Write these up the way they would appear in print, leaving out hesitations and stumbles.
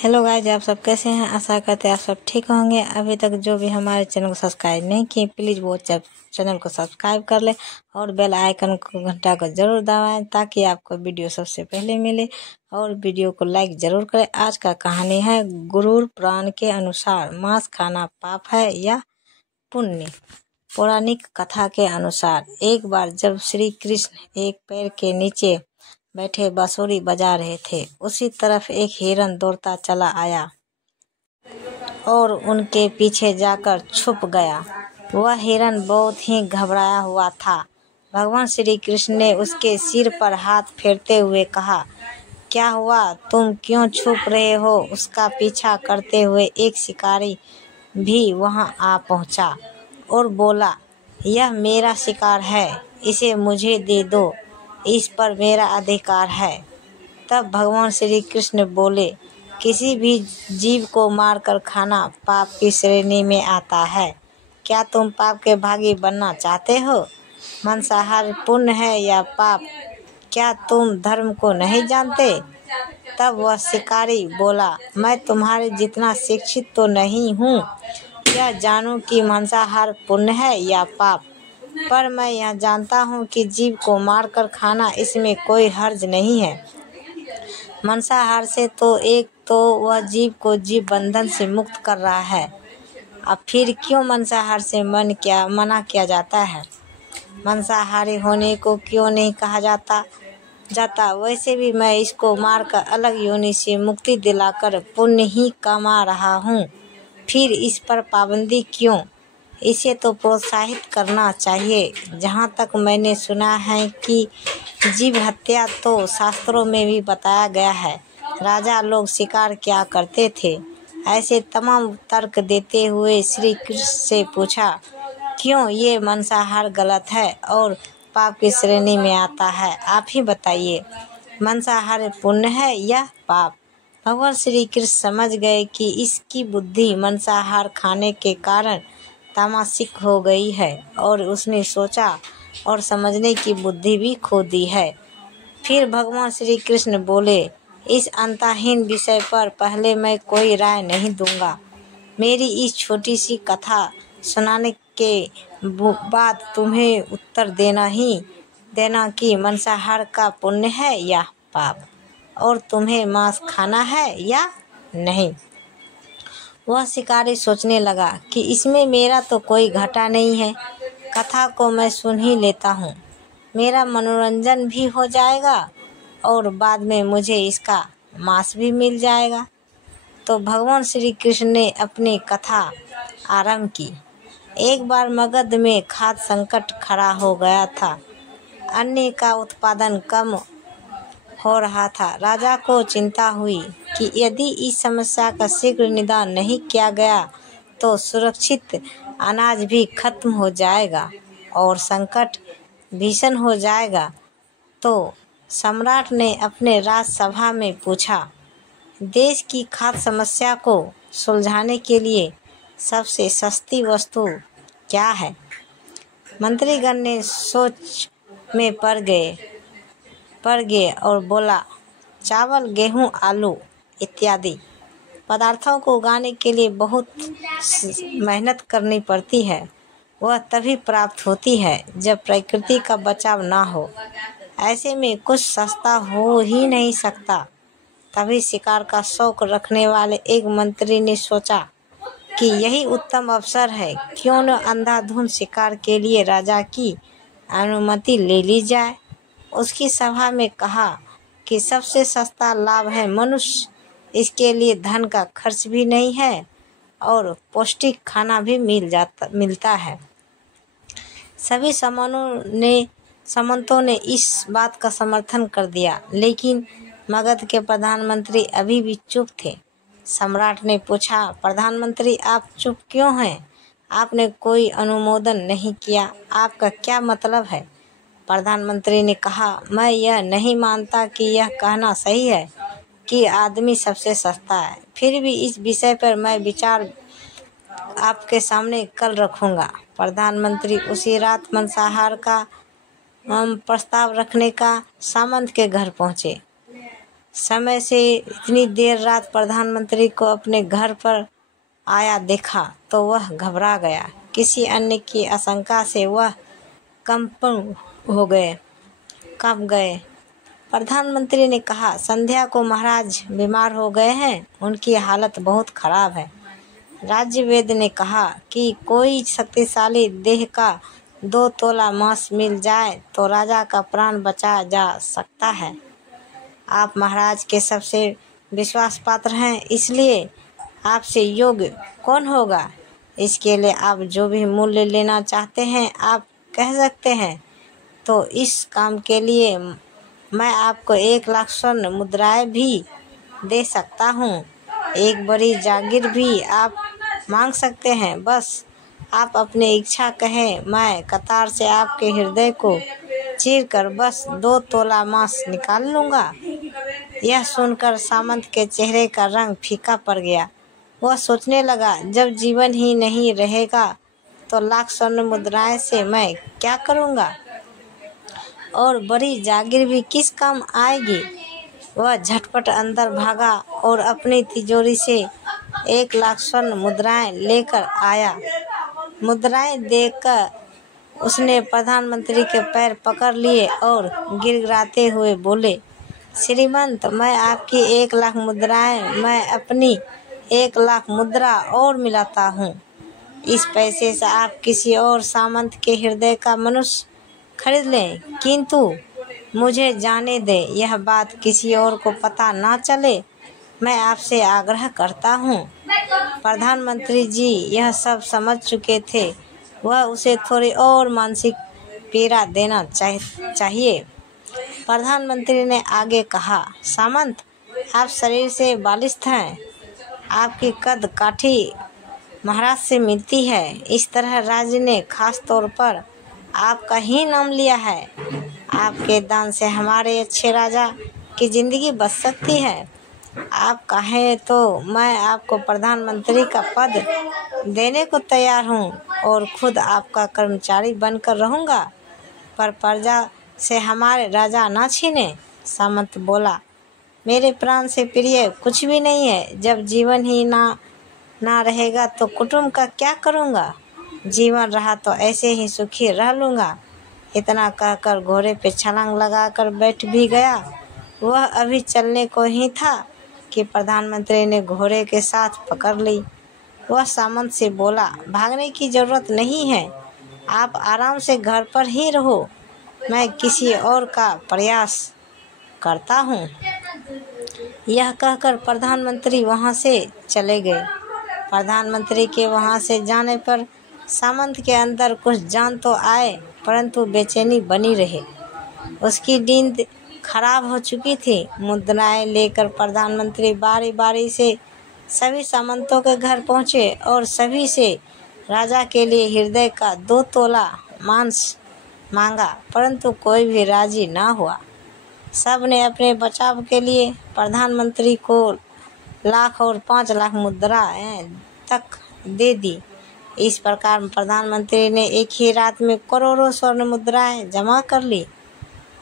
Hello guys, आप सब कैसे हैं। आशा करते हैं आप सब ठीक होंगे। अभी तक जो भी हमारे चैनल को सब्सक्राइब नहीं किए, प्लीज़ वो चैनल को सब्सक्राइब कर ले और बेल आइकन को घंटा को जरूर दबाएं ताकि आपको वीडियो सबसे पहले मिले। और वीडियो को लाइक जरूर करें। आज का कहानी है गुरुर पुराण के अनुसार मांस खाना पाप है या पुण्य। पौराणिक कथा के अनुसार एक बार जब श्री कृष्ण एक पेड़ के नीचे बैठे बांसुरी बजा रहे थे, उसी तरफ एक हिरन दौड़ता चला आया और उनके पीछे जाकर छुप गया। वह हिरन बहुत ही घबराया हुआ था। भगवान श्री कृष्ण ने उसके सिर पर हाथ फेरते हुए कहा, क्या हुआ, तुम क्यों छुप रहे हो। उसका पीछा करते हुए एक शिकारी भी वहां आ पहुंचा और बोला, यह मेरा शिकार है, इसे मुझे दे दो, इस पर मेरा अधिकार है। तब भगवान श्री कृष्ण बोले, किसी भी जीव को मारकर खाना पाप की श्रेणी में आता है। क्या तुम पाप के भागी बनना चाहते हो। मांसाहार पुण्य है या पाप, क्या तुम धर्म को नहीं जानते। तब वह शिकारी बोला, मैं तुम्हारे जितना शिक्षित तो नहीं हूँ, यह जानूं कि मांसाहार पुण्य है या पाप, पर मैं यह जानता हूँ कि जीव को मारकर खाना इसमें कोई हर्ज नहीं है। मांसाहार से तो एक तो वह जीव को जीव बंधन से मुक्त कर रहा है, अब फिर क्यों मांसाहार से मना किया जाता है। मांसाहारी होने को क्यों नहीं कहा जाता। वैसे भी मैं इसको मारकर अलग योनि से मुक्ति दिलाकर पुण्य ही कमा रहा हूँ, फिर इस पर पाबंदी क्यों। इसे तो प्रोत्साहित करना चाहिए। जहाँ तक मैंने सुना है कि जीव हत्या तो शास्त्रों में भी बताया गया है। राजा लोग शिकार क्या करते थे। ऐसे तमाम तर्क देते हुए श्री कृष्ण से पूछा, क्यों ये मांसाहार गलत है और पाप की श्रेणी में आता है। आप ही बताइए, मांसाहार पुण्य है या पाप। भगवान श्री कृष्ण समझ गए कि इसकी बुद्धि मांसाहार खाने के कारण तामसिक हो गई है और उसने सोचा और समझने की बुद्धि भी खो दी है। फिर भगवान श्री कृष्ण बोले, इस अंतहीन विषय पर पहले मैं कोई राय नहीं दूंगा। मेरी इस छोटी सी कथा सुनाने के बाद तुम्हें उत्तर देना कि मांसाहार का पुण्य है या पाप, और तुम्हें मांस खाना है या नहीं। वह शिकारी सोचने लगा कि इसमें मेरा तो कोई घाटा नहीं है, कथा को मैं सुन ही लेता हूँ, मेरा मनोरंजन भी हो जाएगा और बाद में मुझे इसका मांस भी मिल जाएगा। तो भगवान श्री कृष्ण ने अपनी कथा आरंभ की। एक बार मगध में खाद्य संकट खड़ा हो गया था। अन्न का उत्पादन कम हो रहा था। राजा को चिंता हुई कि यदि इस समस्या का शीघ्र निदान नहीं किया गया तो सुरक्षित अनाज भी खत्म हो जाएगा और संकट भीषण हो जाएगा। तो सम्राट ने अपने राजसभा में पूछा, देश की खाद्य समस्या को सुलझाने के लिए सबसे सस्ती वस्तु क्या है। मंत्रीगण ने सोच में पड़ गए और बोला, चावल, गेहूं, आलू इत्यादि पदार्थों को उगाने के लिए बहुत मेहनत करनी पड़ती है। वह तभी प्राप्त होती है जब प्रकृति का बचाव ना हो। ऐसे में कुछ सस्ता हो ही नहीं सकता। तभी शिकार का शौक रखने वाले एक मंत्री ने सोचा कि यही उत्तम अवसर है, क्यों न अंधाधुंध शिकार के लिए राजा की अनुमति ले ली जाए। उसकी सभा में कहा कि सबसे सस्ता लाभ है मनुष्य, इसके लिए धन का खर्च भी नहीं है और पौष्टिक खाना भी मिलता है। सभी सामंतों ने इस बात का समर्थन कर दिया, लेकिन मगध के प्रधानमंत्री अभी भी चुप थे। सम्राट ने पूछा, प्रधानमंत्री आप चुप क्यों हैं। आपने कोई अनुमोदन नहीं किया, आपका क्या मतलब है। प्रधानमंत्री ने कहा, मैं यह नहीं मानता कि यह कहना सही है कि आदमी सबसे सस्ता है। फिर भी इस विषय पर मैं विचार आपके सामने कल रखूंगा। प्रधानमंत्री उसी रात मांसाहार का प्रस्ताव रखने का सामंत के घर पहुंचे। समय से इतनी देर रात प्रधानमंत्री को अपने घर पर आया देखा तो वह घबरा गया। किसी अन्य की आशंका से वह कंप गए। प्रधानमंत्री ने कहा, संध्या को महाराज बीमार हो गए हैं, उनकी हालत बहुत खराब है। राज्य वैद्य ने कहा कि कोई शक्तिशाली देह का 2 तोला मांस मिल जाए तो राजा का प्राण बचाया जा सकता है। आप महाराज के सबसे विश्वास पात्र हैं, इसलिए आपसे योग्य कौन होगा। इसके लिए आप जो भी मूल्य लेना चाहते हैं आप कह सकते हैं। तो इस काम के लिए मैं आपको 1 लाख स्वर्ण मुद्राएं भी दे सकता हूँ। एक बड़ी जागीर भी आप मांग सकते हैं। बस आप अपनी इच्छा कहें, मैं कतार से आपके हृदय को चीर कर बस 2 तोला मांस निकाल लूँगा। यह सुनकर सामंत के चेहरे का रंग फीका पड़ गया। वह सोचने लगा, जब जीवन ही नहीं रहेगा तो लाख स्वर्ण मुद्राएं से मैं क्या करूँगा और बड़ी जागीर भी किस काम आएगी। वह झटपट अंदर भागा और अपनी तिजोरी से 1 लाख स्वर्ण मुद्राएं लेकर आया। मुद्राएं देखकर उसने प्रधानमंत्री के पैर पकड़ लिए और गिड़गिड़ाते हुए बोले, श्रीमंत, मैं आपकी 1 लाख मुद्राएं मैं अपनी 1 लाख मुद्रा और मिलाता हूँ। इस पैसे से आप किसी और सामंत के हृदय का मनुष्य खरीद लें, किंतु मुझे जाने दें, यह बात किसी और को पता ना चले। मैं आपसे आग्रह करता हूँ। प्रधानमंत्री जी यह सब समझ चुके थे। वह उसे थोड़ी और मानसिक पीड़ा देना चाहिए। प्रधानमंत्री ने आगे कहा, सामंत, आप शरीर से बालिश हैं, आपकी कद काठी महाराज से मिलती है। इस तरह राज्य ने खास तौर पर आपका ही नाम लिया है। आपके दान से हमारे अच्छे राजा की जिंदगी बच सकती है। आप कहें तो मैं आपको प्रधानमंत्री का पद देने को तैयार हूँ और खुद आपका कर्मचारी बनकर रहूँगा, पर प्रजा से हमारे राजा ना छीने। सामंत बोला, मेरे प्राण से प्रिय कुछ भी नहीं है। जब जीवन ही ना रहेगा तो कुटुंब का क्या करूँगा। जीवन रहा तो ऐसे ही सुखी रह लूँगा। इतना कहकर घोड़े पे छलांग लगाकर बैठ भी गया। वह अभी चलने को ही था कि प्रधानमंत्री ने घोड़े के साथ पकड़ ली। वह सामंत से बोला, भागने की जरूरत नहीं है, आप आराम से घर पर ही रहो, मैं किसी और का प्रयास करता हूँ। यह कहकर प्रधानमंत्री वहाँ से चले गए। प्रधानमंत्री के वहाँ से जाने पर सामंत के अंदर कुछ जान तो आए, परंतु बेचैनी बनी रही। उसकी नींद खराब हो चुकी थी। मुद्राएं लेकर प्रधानमंत्री बारी बारी से सभी सामंतों के घर पहुँचे और सभी से राजा के लिए हृदय का 2 तोला मांस मांगा, परंतु कोई भी राजी ना हुआ। सब ने अपने बचाव के लिए प्रधानमंत्री को लाख और 5 लाख मुद्राएं तक दे दी। इस प्रकार प्रधानमंत्री ने एक ही रात में करोड़ों स्वर्ण मुद्राएं जमा कर ली।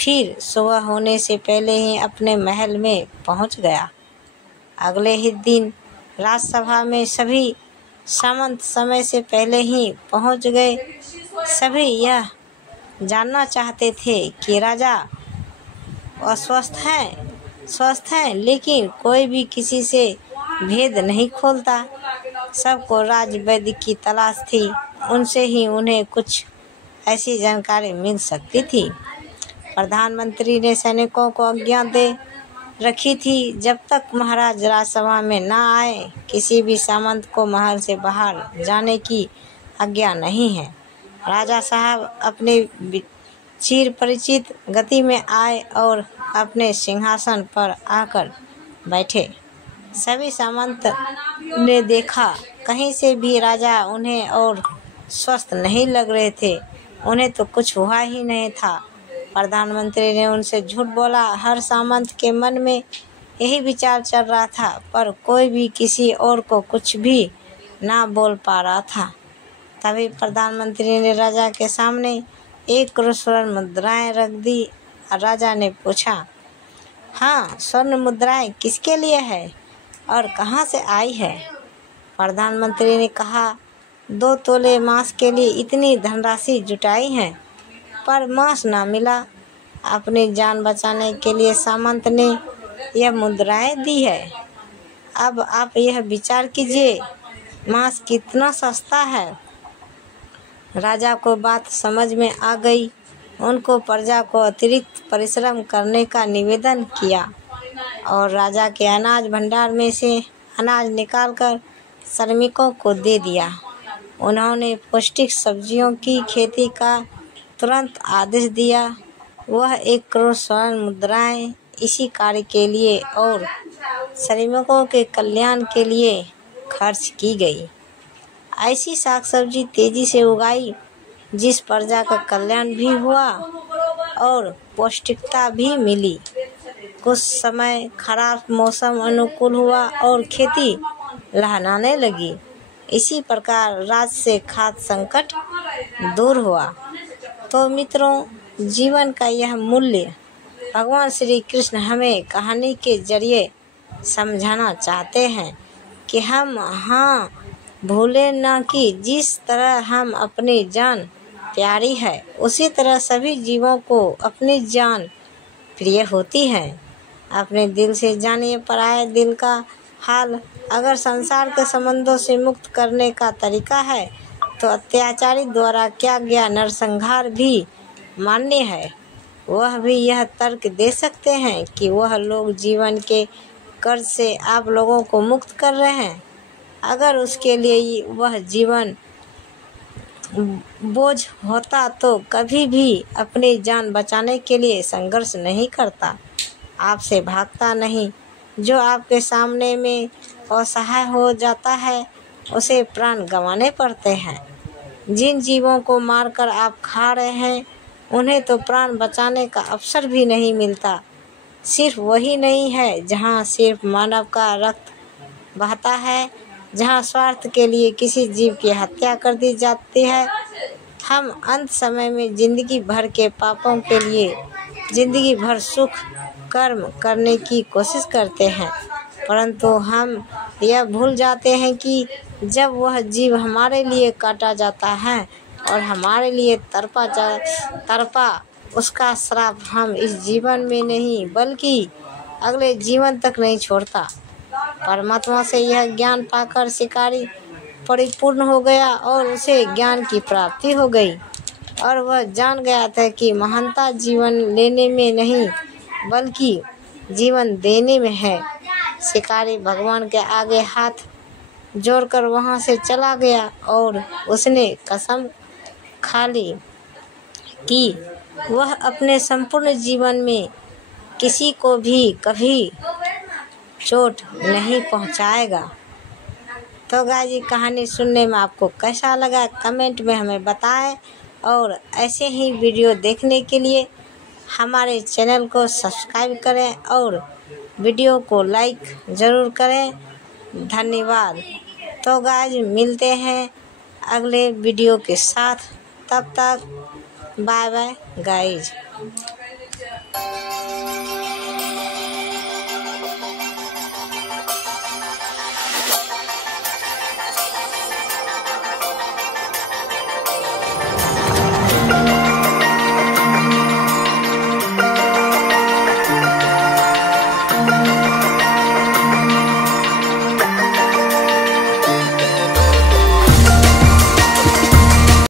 फिर सुबह होने से पहले ही अपने महल में पहुंच गया। अगले ही दिन राजसभा में सभी सामंत समय से पहले ही पहुंच गए। सभी यह जानना चाहते थे कि राजा स्वस्थ हैं, लेकिन कोई भी किसी से भेद नहीं खोलता। सबको राजवैद्य की तलाश थी, उनसे ही उन्हें कुछ ऐसी जानकारी मिल सकती थी। प्रधानमंत्री ने सैनिकों को आज्ञा दे रखी थी, जब तक महाराज राजसभा में न आए किसी भी सामंत को महल से बाहर जाने की आज्ञा नहीं है। राजा साहब अपने चिर परिचित गति में आए और अपने सिंहासन पर आकर बैठे। सभी सामंत ने देखा, कहीं से भी राजा उन्हें और स्वस्थ नहीं लग रहे थे। उन्हें तो कुछ हुआ ही नहीं था। प्रधानमंत्री ने उनसे झूठ बोला। हर सामंत के मन में यही विचार चल रहा था, पर कोई भी किसी और को कुछ भी ना बोल पा रहा था। तभी प्रधानमंत्री ने राजा के सामने 1 करोड़ स्वर्ण मुद्राएं रख दी। राजा ने पूछा, हाँ, स्वर्ण मुद्राएं किसके लिए है और कहाँ से आई है? प्रधानमंत्री ने कहा, 2 तोले मांस के लिए इतनी धनराशि जुटाई है, पर मांस ना मिला। अपनी जान बचाने के लिए सामंत ने यह मुद्राएं दी है। अब आप यह विचार कीजिए, मांस कितना सस्ता है। राजा को बात समझ में आ गई। उनको प्रजा को अतिरिक्त परिश्रम करने का निवेदन किया और राजा के अनाज भंडार में से अनाज निकालकर श्रमिकों को दे दिया। उन्होंने पौष्टिक सब्जियों की खेती का तुरंत आदेश दिया। वह 1 करोड़ स्वर्ण मुद्राएं इसी कार्य के लिए और श्रमिकों के कल्याण के लिए खर्च की गई। ऐसी साग सब्जी तेजी से उगाई जिस प्रजा का कल्याण भी हुआ और पौष्टिकता भी मिली। कुछ समय खराब मौसम अनुकूल हुआ और खेती लहराने लगी। इसी प्रकार राज्य से खाद्य संकट दूर हुआ। तो मित्रों, जीवन का यह मूल्य भगवान श्री कृष्ण हमें कहानी के जरिए समझाना चाहते हैं कि हम भूले न कि जिस तरह हम अपनी जान प्यारी है, उसी तरह सभी जीवों को अपनी जान प्रिय होती है। अपने दिल से जानिए पराये दिल का हाल। अगर संसार के संबंधों से मुक्त करने का तरीका है तो अत्याचारी द्वारा किया गया नरसंहार भी मान्य है। वह भी यह तर्क दे सकते हैं कि वह लोग जीवन के कर्ज से आप लोगों को मुक्त कर रहे हैं। अगर उसके लिए वह जीवन बोझ होता तो कभी भी अपनी जान बचाने के लिए संघर्ष नहीं करता, आपसे भागता नहीं। जो आपके सामने में असहाय हो जाता है, उसे प्राण गंवाने पड़ते हैं। जिन जीवों को मारकर आप खा रहे हैं, उन्हें तो प्राण बचाने का अवसर भी नहीं मिलता। सिर्फ वही नहीं है जहाँ सिर्फ मानव का रक्त बहता है, जहाँ स्वार्थ के लिए किसी जीव की हत्या कर दी जाती है। हम अंत समय में जिंदगी भर के पापों के लिए जिंदगी भर सुख कर्म करने की कोशिश करते हैं, परंतु हम यह भूल जाते हैं कि जब वह जीव हमारे लिए काटा जाता है और हमारे लिए तड़पा, उसका श्राप हम इस जीवन में नहीं बल्कि अगले जीवन तक नहीं छोड़ता। परमात्मा से यह ज्ञान पाकर शिकारी परिपूर्ण हो गया और उसे ज्ञान की प्राप्ति हो गई और वह जान गया था कि महानता जीवन लेने में नहीं बल्कि जीवन देने में है। शिकारी भगवान के आगे हाथ जोड़कर वहां से चला गया और उसने कसम खा ली कि वह अपने संपूर्ण जीवन में किसी को भी कभी चोट नहीं पहुंचाएगा। तो गाइस, ये कहानी सुनने में आपको कैसा लगा कमेंट में हमें बताएं और ऐसे ही वीडियो देखने के लिए हमारे चैनल को सब्सक्राइब करें और वीडियो को लाइक ज़रूर करें। धन्यवाद। तो गाइस, मिलते हैं अगले वीडियो के साथ। तब तक बाय बाय गाइस।